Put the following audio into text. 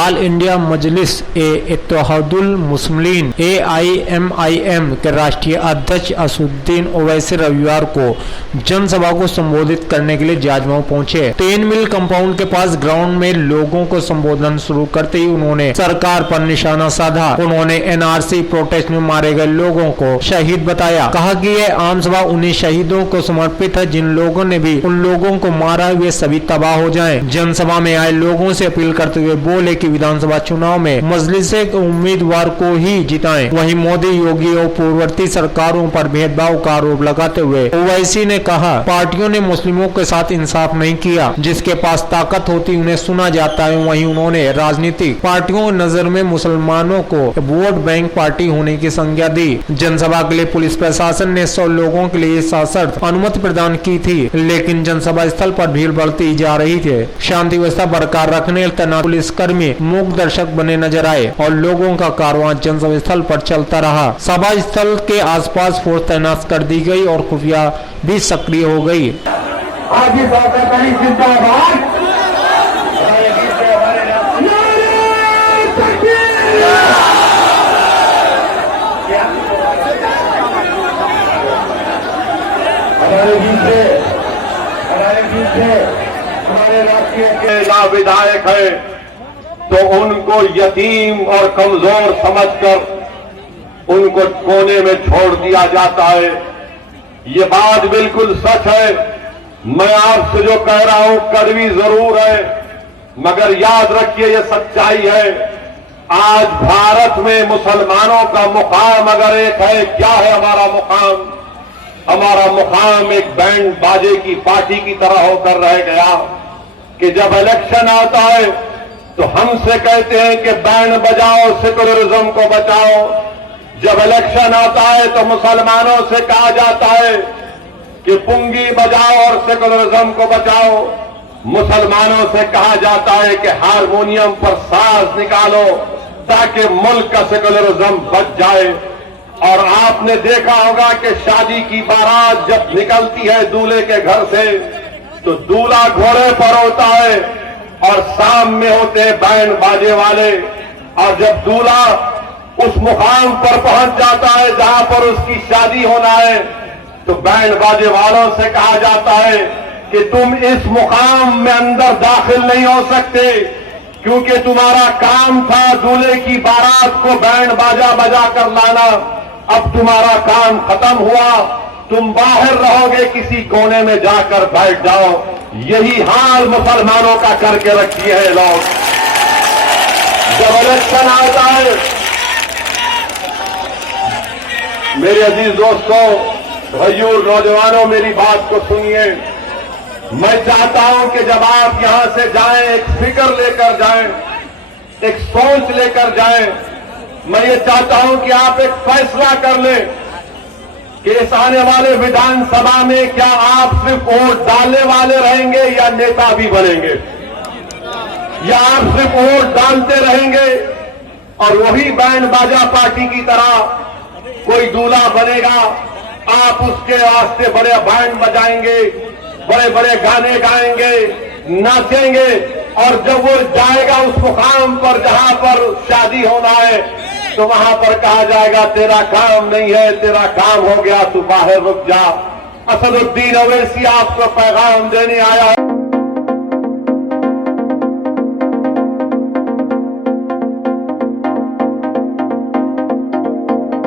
आल India मजलिस Ittehadul Muslimeen AIMIM के राष्ट्रीय अध्यक्ष असदुद्दीन ओवैसी रविवार को जनसभा को संबोधित करने के लिए जाजमाऊ पहुंचे। 3 मील कंपाउंड के पास ग्राउंड में लोगों को संबोधन शुरू करते ही उन्होंने सरकार पर निशाना साधा। उन्होंने NRC प्रोटेस्ट में मारे गए लोगों को शहीद बताया। कहा कि यह आम सभा उन्हीं शहीदों को समर्पित है जिन लोगों ने भी उन लोगों को मारा, वे सभी तबाह हो जाएं। जनसभा में आए लोगों से अपील करते हुए बोले कि विधानसभा चुनाव में मजलिस के उम्मीदवार को ही जिताएं। वहीं मोदी, योगी और पूर्ववर्ती सरकारों पर भेदभाव का आरोप लगाते हुए ओवैसी ने कहा, पार्टियों ने मुस्लिमों के साथ इंसाफ नहीं किया। जिसके पास ताकत होती उन्हें सुना जाता है। वहीं उन्होंने राजनीतिक पार्टियों की नजर में मुसलमानों को वोट बैंक पार्टी होने की संज्ञा दी। जनसभा के लिए पुलिस प्रशासन ने 100 लोगों के लिए सशर्त अनुमति प्रदान की थी, लेकिन जनसभा स्थल पर भीड़ बढ़ती जा रही थी। शांति व्यवस्था बरकरार रखने तैनात पुलिसकर्मी मूक दर्शक बने नजर आए और लोगों का कारवां जनसभा स्थल पर चलता रहा। सभा स्थल के आसपास फोर्स तैनात कर दी गई और खुफिया भी सक्रिय हो गई। हमारे राष्ट्रीय के विधायक है तो उनको यतीम और कमजोर समझकर उनको कोने में छोड़ दिया जाता है। ये बात बिल्कुल सच है। मैं आपसे जो कह रहा हूं कड़वी जरूर है, मगर याद रखिए ये सच्चाई है। आज भारत में मुसलमानों का मुकाम अगर एक है, क्या है हमारा मुकाम? हमारा मुकाम एक बैंड बाजे की पार्टी की तरह होकर रह गया कि जब इलेक्शन आता है तो हमसे कहते हैं कि बैंड बजाओ, सेकुलरिज्म को बचाओ। जब इलेक्शन आता है तो मुसलमानों से कहा जाता है कि पुंगी बजाओ और सेकुलरिज्म को बचाओ। मुसलमानों से कहा जाता है कि हारमोनियम पर साज निकालो ताकि मुल्क का सेकुलरिज्म बच जाए। और आपने देखा होगा कि शादी की बारात जब निकलती है दूल्हे के घर से तो दूल्हा घोड़े पर होता है और शाम में होते हैं बैंड बाजे वाले। और जब दूल्हा उस मुकाम पर पहुंच जाता है जहां पर उसकी शादी होना है तो बैंड बाजे वालों से कहा जाता है कि तुम इस मुकाम में अंदर दाखिल नहीं हो सकते, क्योंकि तुम्हारा काम था दूल्हे की बारात को बैंड बाजा बजा कर लाना। अब तुम्हारा काम खत्म हुआ, तुम बाहर रहोगे, किसी कोने में जाकर बैठ जाओ। यही हाल मुसलमानों का करके रखी है लोग। जब इलेक्शन आता है, मेरे अजीज दोस्तों, भाइयों, नौजवानों, मेरी बात को सुनिए। मैं चाहता हूं कि जब आप यहां से जाएं एक फिक्र लेकर जाएं, एक सोच लेकर जाएं। मैं ये चाहता हूं कि आप एक फैसला कर लें कि इस आने वाले विधानसभा में क्या आप सिर्फ वोट डालने वाले रहेंगे या नेता भी बनेंगे, या आप सिर्फ वोट डालते रहेंगे और वही बैंड बाजा पार्टी की तरह कोई दूल्हा बनेगा, आप उसके वास्ते बड़े बैंड बजाएंगे, बड़े बड़े गाने गाएंगे, नाचेंगे, और जब वो जाएगा उस मुकाम पर जहां पर शादी होना है तो वहां पर कहा जाएगा तेरा काम नहीं है, तेरा काम हो गया, तू बाहर रुक जा। असदुद्दीन ओवैसी आपको पैगाम देने आया।